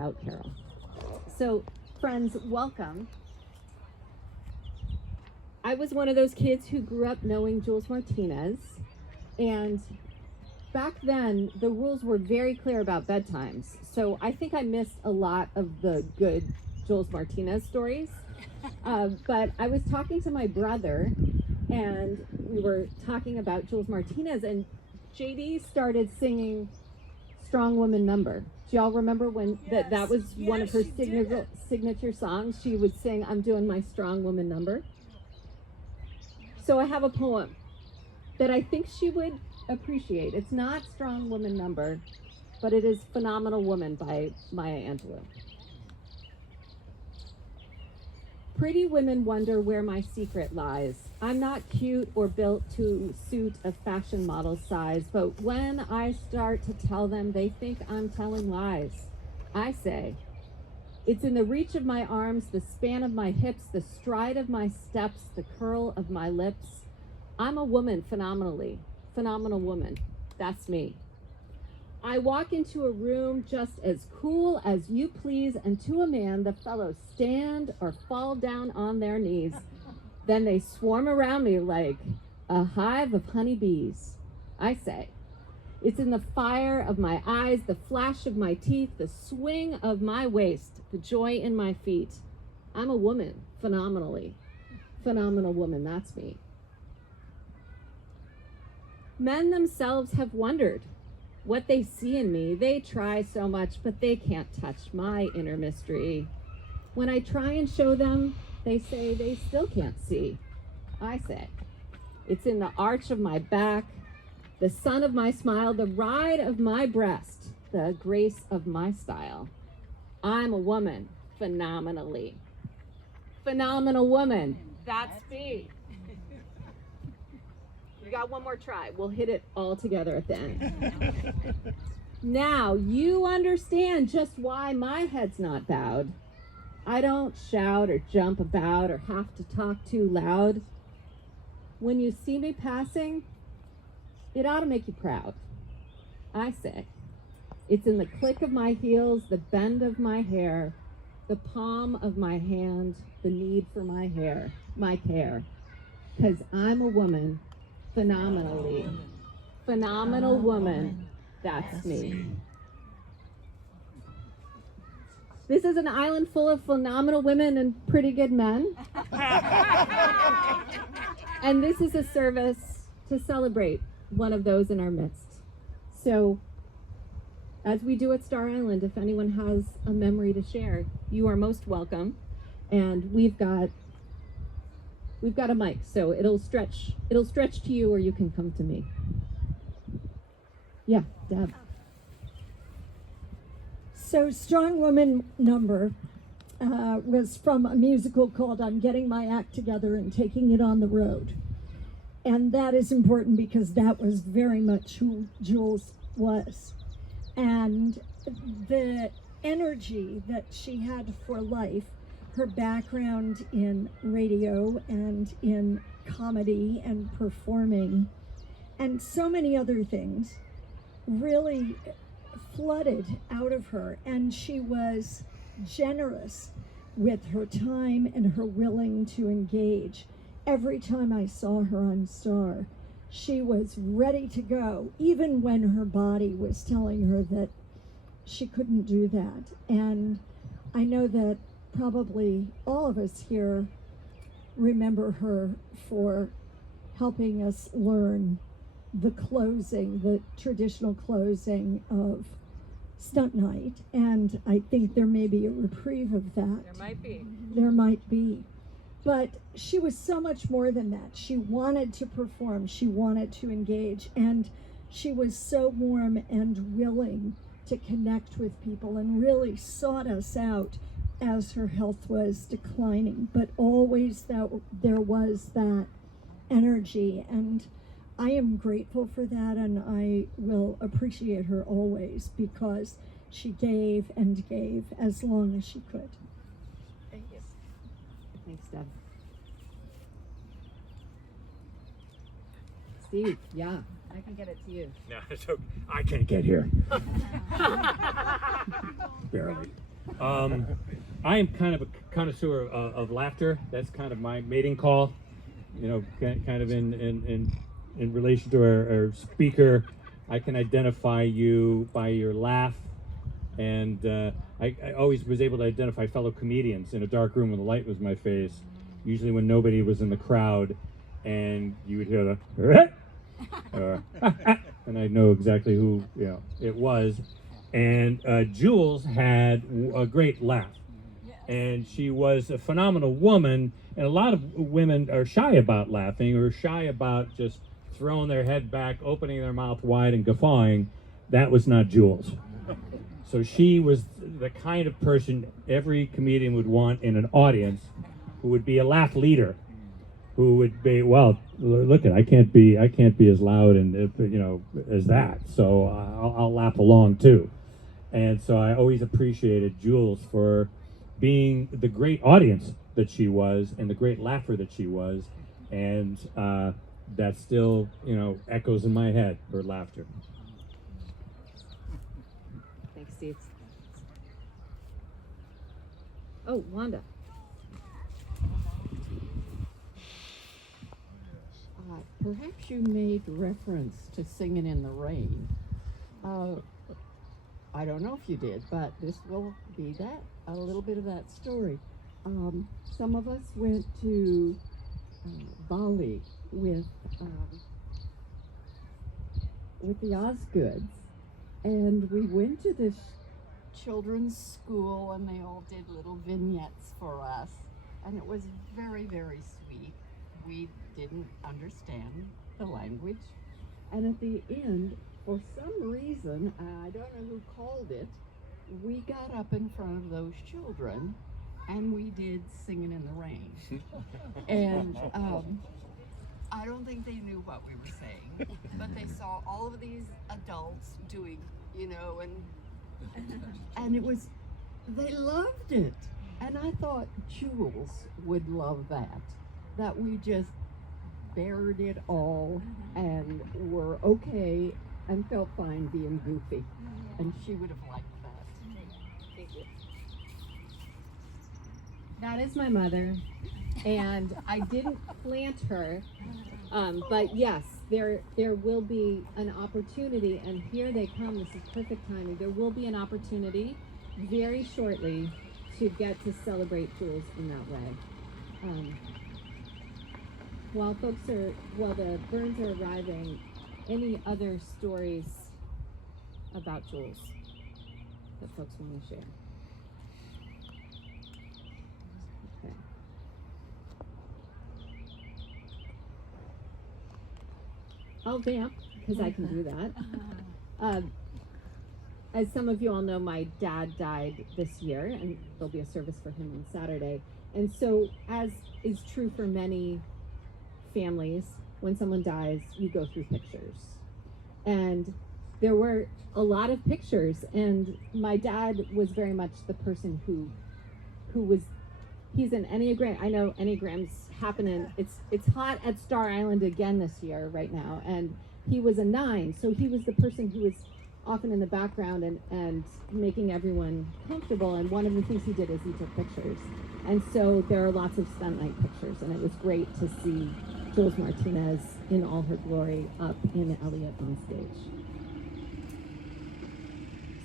without Carol. So, friends, welcome. I was one of those kids who grew up knowing Jules Martinez, and back then the rules were very clear about bedtimes. So I think I missed a lot of the good Jules Martinez stories. But I was talking to my brother, and we were talking about Jules Martinez, and JD started singing Strong Woman Number. Do y'all remember when that was one of her signature songs? She would sing, I'm doing my Strong Woman Number. So I have a poem that I think she would appreciate. It's not Strong Woman Number, but it is Phenomenal Woman by Maya Angelou. Pretty women wonder where my secret lies. I'm not cute or built to suit a fashion model size, but when I start to tell them, they think I'm telling lies. I say, it's in the reach of my arms, the span of my hips, the stride of my steps, the curl of my lips. I'm a woman phenomenally. Phenomenal woman. That's me. I walk into a room just as cool as you please, and to a man the fellows stand or fall down on their knees. Then they swarm around me like a hive of honeybees. I say, it's in the fire of my eyes, the flash of my teeth, the swing of my waist, the joy in my feet. I'm a woman, phenomenally. Phenomenal woman, that's me. Men themselves have wondered what they see in me. They try so much, but they can't touch my inner mystery. When I try and show them, they say they still can't see. I say, it's in the arch of my back, the sun of my smile, the ride of my breast, the grace of my style. I'm a woman, phenomenally. Phenomenal woman, that's me. We got one more try. We'll hit it all together at the end. Now, you understand just why my head's not bowed. I don't shout or jump about or have to talk too loud. When you see me passing, it ought to make you proud. I say, it's in the click of my heels, the bend of my hair, the palm of my hand, the need for my hair, my care. 'Cause I'm a woman, phenomenally. Phenomenal woman, that's me. This is an island full of phenomenal women and pretty good men. And this is a service to celebrate one of those in our midst. So, as we do at Star Island, if anyone has a memory to share, you are most welcome. And we've got a mic, so it'll stretch to you, or you can come to me. Yeah, Deb. So Strong Woman Number was from a musical called I'm Getting My Act Together and Taking It on the Road. And that is important because that was very much who Jules was. And the energy that she had for life, her background in radio and in comedy and performing and so many other things really flooded out of her, and she was generous with her time and her willing to engage. Every time I saw her on Star, she was ready to go, even when her body was telling her that she couldn't do that. And I know that probably all of us here remember her for helping us learn the closing, the traditional closing of Stunt Night, and I think there may be a reprieve of that. There might be. There might be. But she was so much more than that. She wanted to perform, she wanted to engage, and she was so warm and willing to connect with people and really sought us out as her health was declining. But always there was that energy, and I am grateful for that, and I will appreciate her always because she gave and gave as long as she could. Thank you. Thanks, Deb. Steve, yeah, I can get it to you. No, it's okay. I can't get here. Barely. I am kind of a connoisseur of laughter. That's kind of my mating call. You know, kind of in relation to our speaker. I can identify you by your laugh, and I always was able to identify fellow comedians in a dark room when the light was in my face, usually when nobody was in the crowd, and you would hear the and I know exactly who it was. And Jules had a great laugh, and she was a phenomenal woman. And a lot of women are shy about laughing, or shy about just throwing their head back, opening their mouth wide, and guffawing. That was not Jules. So she was the kind of person every comedian would want in an audience, who would be a laugh leader, who would be, well, look I can't be as loud and as that, so I'll laugh along too. And so I always appreciated Jules for being the great audience that she was and the great laugher that she was, and that still echoes in my head, her laughter. Thanks, Steve. Oh, Wanda. Perhaps you made reference to Singing in the Rain. I don't know if you did, but this will be a little bit of that story. Some of us went to Bali with the Osgoods, and we went to this children's school, and they all did little vignettes for us, and it was very, very sweet. We didn't understand the language, and at the end, for some reason, I don't know who called it, we got up in front of those children and we did Singing in the Rain. And I don't think they knew what we were saying, but they saw all of these adults doing, and it was, they loved it. And I thought Jules would love that we just bared it all and were okay and felt fine being goofy. And she would have liked that. Thank you. That is my mother, and I didn't plant her, but yes, there will be an opportunity, and here they come. This is perfect timing. There will be an opportunity very shortly to get to celebrate Jules in that way. While the Burns are arriving, any other stories about Jules that folks want to share? Okay. I'll vamp, because I can do that. As some of you all know, my dad died this year, and there'll be a service for him on Saturday. And so, as is true for many families, when someone dies, you go through pictures. And there were a lot of pictures, and my dad was very much the person who was, he's an Enneagram. I know Enneagrams happen, and it's hot at Star Island again this year right now, and he was a 9, so he was the person who was often in the background and making everyone comfortable. And one of the things he did is he took pictures, and so there are lots of stunt night pictures, and it was great to see Jules Martinez in all her glory up in Elliott on stage.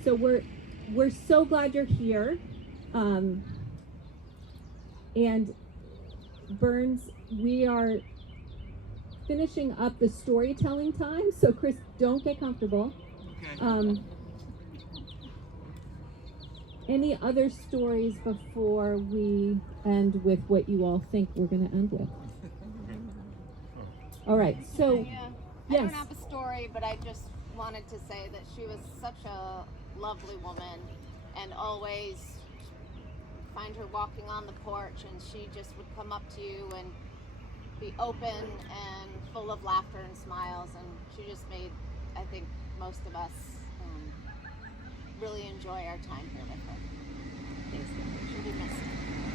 So we're so glad you're here, and Burns, we are finishing up the storytelling time. So Chris, don't get comfortable. Okay. Any other stories before we end with what you all think we're going to end with? All right, so yes. I don't have a story, but I just wanted to say that she was such a lovely woman, and always find her walking on the porch, and she just would come up to you and be open and full of laughter and smiles, and she just made, I think, most of us really enjoy our time here with her. Thanks. She'll be missed.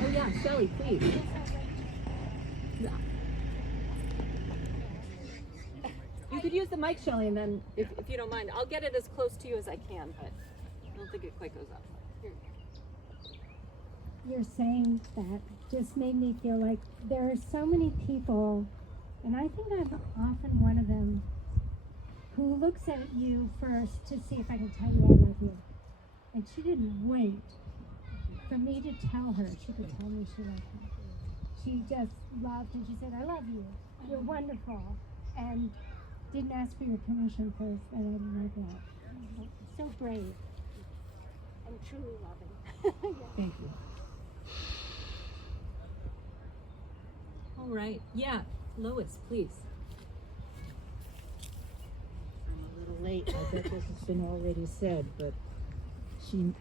Oh yeah, Shelley, please. Yeah. You could use the mic, Shelley, and then, if you don't mind, I'll get it as close to you as I can, but I don't think it quite goes up. Here. you're saying that just made me feel like there are so many people, and I think I'm often one of them, who looks at you first to see if I can tell you I love you. And she didn't wait for me to tell her she could tell me she loved me. She just loved and she said, I love you. You're wonderful. And didn't ask for your permission first, and I love that. So brave and truly loving. Yeah. Thank you. All right. Yeah, Lois, please. I'm a little late. I bet this has been already said, but she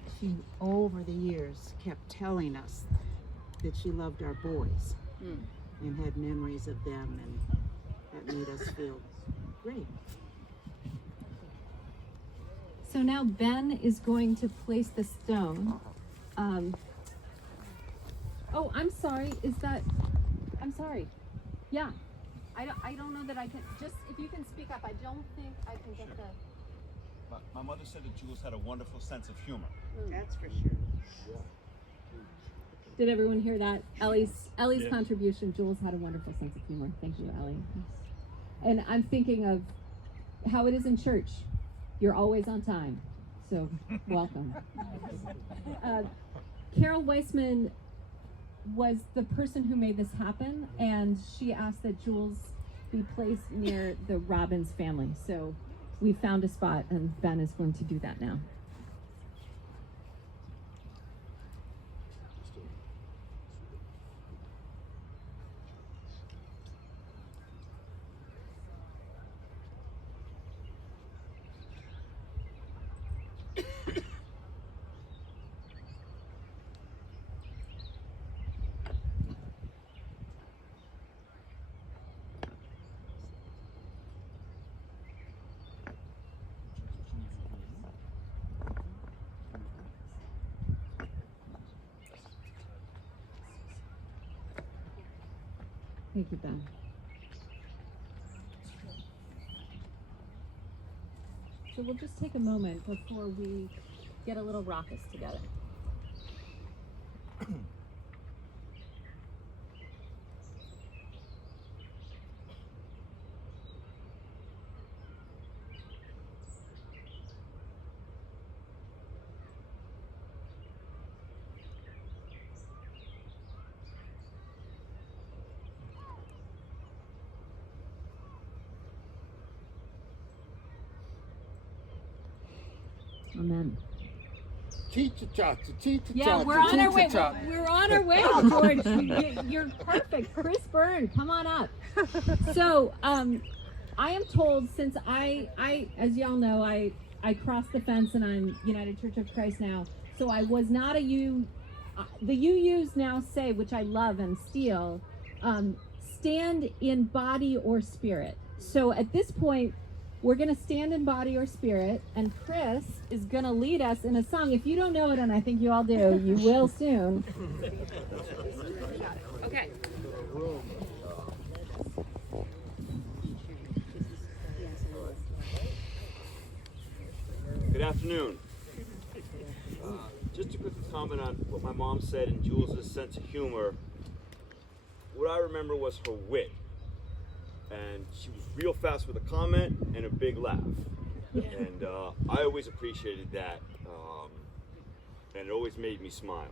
over the years kept telling us that she loved our boys and had memories of them, and that made us feel great. So now Ben is going to place the stone. Oh, I'm sorry. I'm sorry. Yeah. I don't know that I can, just if you can speak up, I don't think I can get the. My mother said that Jules had a wonderful sense of humor. That's for sure. Did everyone hear that? Ellie's contribution. Jules had a wonderful sense of humor. Thank you, Ellie. And I'm thinking of how it is in church. You're always on time. So welcome. Carol Weissman was the person who made this happen, and she asked that Jules be placed near the Robbins family. So we found a spot, and Ben is going to do that now. Thank you, Ben. So we'll just take a moment before we get a little raucous together. Amen. Yeah, we're on our way. We're on our way, George. You're perfect. Chris Byrne, come on up. So, I am told, since I, as y'all know, I crossed the fence and I'm United Church of Christ now. So I was not a U. The UUs now say, which I love and steal, stand in body or spirit. So at this point, we're going to stand in body or spirit, and Chris is going to lead us in a song. If you don't know it, and I think you all do, you will soon. Okay. Good afternoon. Just to quickly comment on what my mom said and Jules' sense of humor. What I remember was her wit. And she was real fast with a comment and a big laugh. And I always appreciated that. And it always made me smile.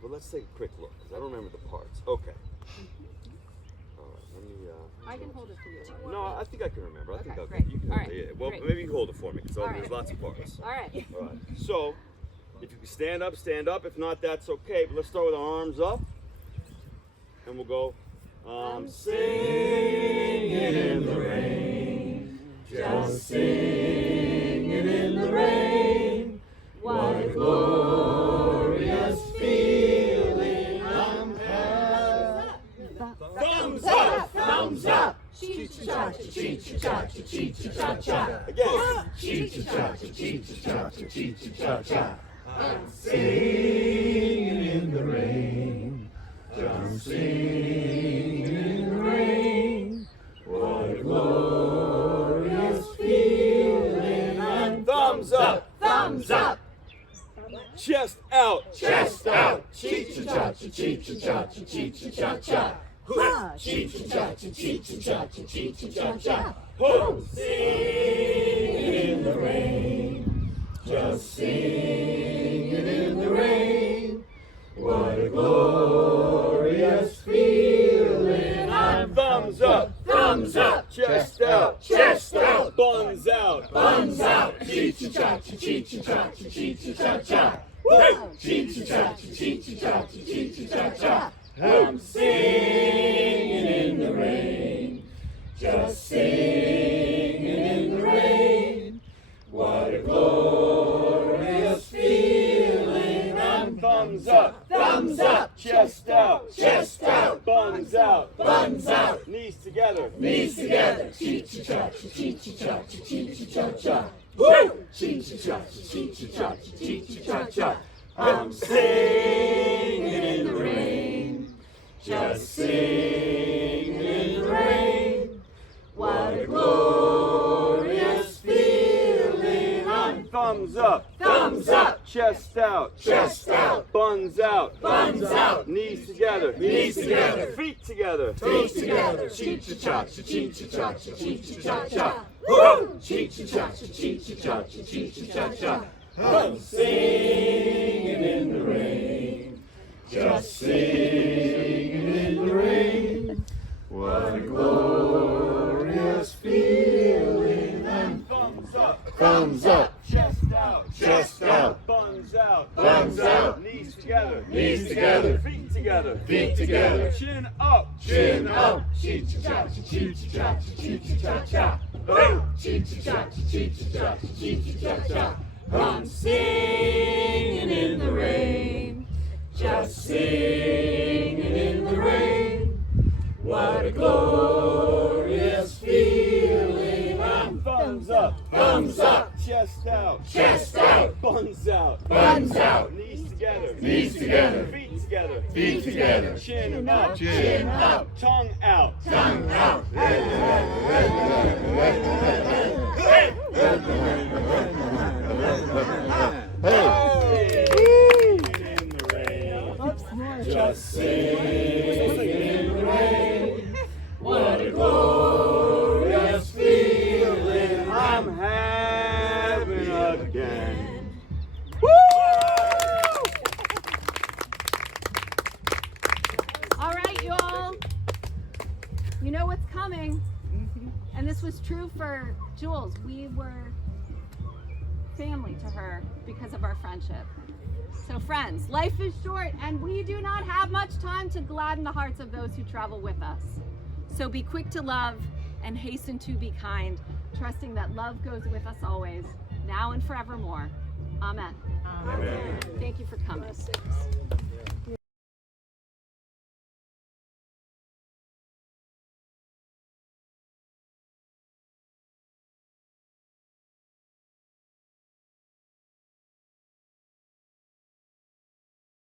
But let's take a quick look, because I don't remember the parts. Okay. All right, let me... I can hold it for you. No, I think I can remember. I think I'll great. you can All hold right, it. Yeah. Well, great. maybe you can hold it for me, because All there's right. lots of parts. All right. All right. So, if you can stand up, stand up. If not, that's okay. But let's start with our arms up. And we'll go... I'm singing in the rain, just singing in the rain. What a glorious feeling I'm having. Thumbs up, thumbs up. Cha-cha-cha-cha-cha-cha-cha-cha-cha. Again. Cha-cha-cha-cha-cha-cha-cha-cha-cha. I'm singing in the rain. Just singing in the rain, what a glorious feeling. And thumbs up, thumbs up. Chest out, chest out, chee-cha-cha-cha, chee-cha-cha-cha, chee-cha-cha-cha. Chee-cha-cha-cha, chee-cha-cha-cha, chee-cha-cha-cha. Singing in the rain, just singing in the rain. What a glorious feeling. I'm thumbs up, chest out, buns out, chee-cha-cha-cha, chee-cha-cha-cha, chee-cha-cha-cha. Chee-cha-cha-cha, chee-cha-cha-cha, chee-cha-cha-cha. I'm singing in the rain, just singing in the rain. What a glorious feeling. I'm thumbs up, chest out, buns out, knees together, chee-cha-cha-cha, chee-cha-cha-cha, chee-cha-cha-cha. Chee-cha-cha-cha, chee-cha-cha-cha, chee-cha-cha-cha. I'm singing in the rain, just singing in the rain. What a glorious feeling. I'm thumbs up, chest out, buns out, knees together, feet together, toes together, chee-cha-cha-cha, chee-cha-cha-cha, chee-cha-cha-cha. Chee-cha-cha-cha, chee-cha-cha-cha, chee-cha-cha-cha. I'm singing in the rain, just singing in the rain. What a glorious feeling. I'm thumbs up, chest out, buns out, knees together, feet together, chin up, chee-cha-cha-cha, chee-cha-cha-cha, chee-cha-cha-cha. Chee-cha-cha-cha, chee-cha-cha-cha, chee-cha-cha-cha. I'm singing in the rain, just singing in the rain. What a glorious feeling. I'm thumbs up, chest out, buns out, knees together, feet together, chin up, tongue out. In the rain, just singing in the rain. What a glorious feeling I'm having again. All right, you all. You know what's coming. And this was true for Jules. We were family to her because of our friendship. So friends, life is short and we do not have much time to gladden the hearts of those who travel with us. So be quick to love and hasten to be kind, trusting that love goes with us always, now and forevermore. Amen. Amen. Thank you for coming.